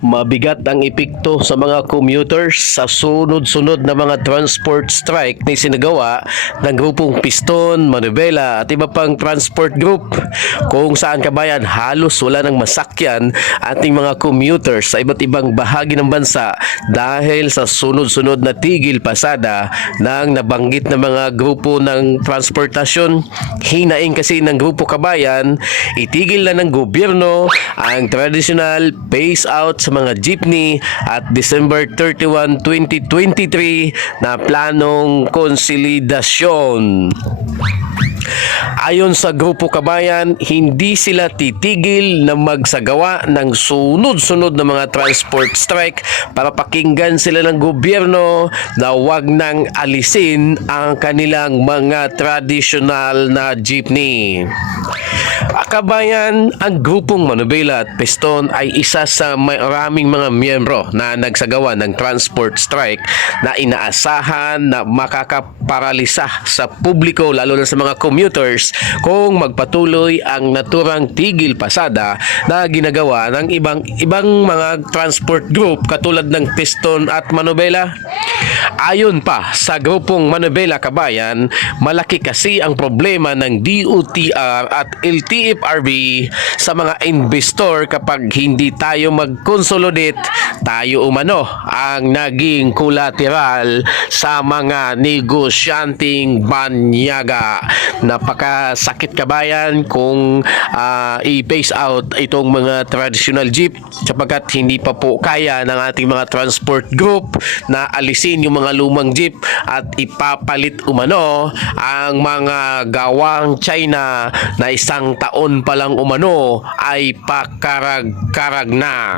Mabigat ang epekto sa mga commuters sa sunod-sunod na mga transport strike na isinagawa ng grupong Piston, Manubela at iba pang transport group kung saan kabayan halos wala ng masakyan ating mga commuters sa iba't ibang bahagi ng bansa dahil sa sunod-sunod na tigil pasada ng nabanggit na mga grupo ng transportasyon. Hinaing kasi ng grupo kabayan, itigil na ng gobyerno ang traditional phase out sa mga jeepney at December 31, 2023 na planong konsolidasyon. Ayon sa Grupo Kabayan, hindi sila titigil na magsagawa ng sunod-sunod na mga transport strike para pakinggan sila ng gobyerno na wag nang alisin ang kanilang mga traditional na jeepney. Kabayan, ang grupong Manubela at Piston ay isa sa maraming mga miyembro na nagsagawa ng transport strike na inaasahan na makakaparalisa sa publiko lalo na sa mga commuters kung magpatuloy ang naturang tigil pasada na ginagawa ng ibang ibang mga transport group katulad ng Piston at Manubela. Ayon pa sa grupong Manubela Kabayan, malaki kasi ang problema ng DOTR at LTFRB sa mga investor kapag hindi tayo mag-consolidate, tayo umano ang naging collateral sa mga negosyanteng banyaga. Napakasakit kabayan kung ah, i-phase out itong mga traditional jeep sapagkat hindi pa po kaya ng ating mga transport group na alisin yung mga lumang jeep at ipapalit umano ang mga gawang China na isang taon pa lang umano ay pakarag-karag na.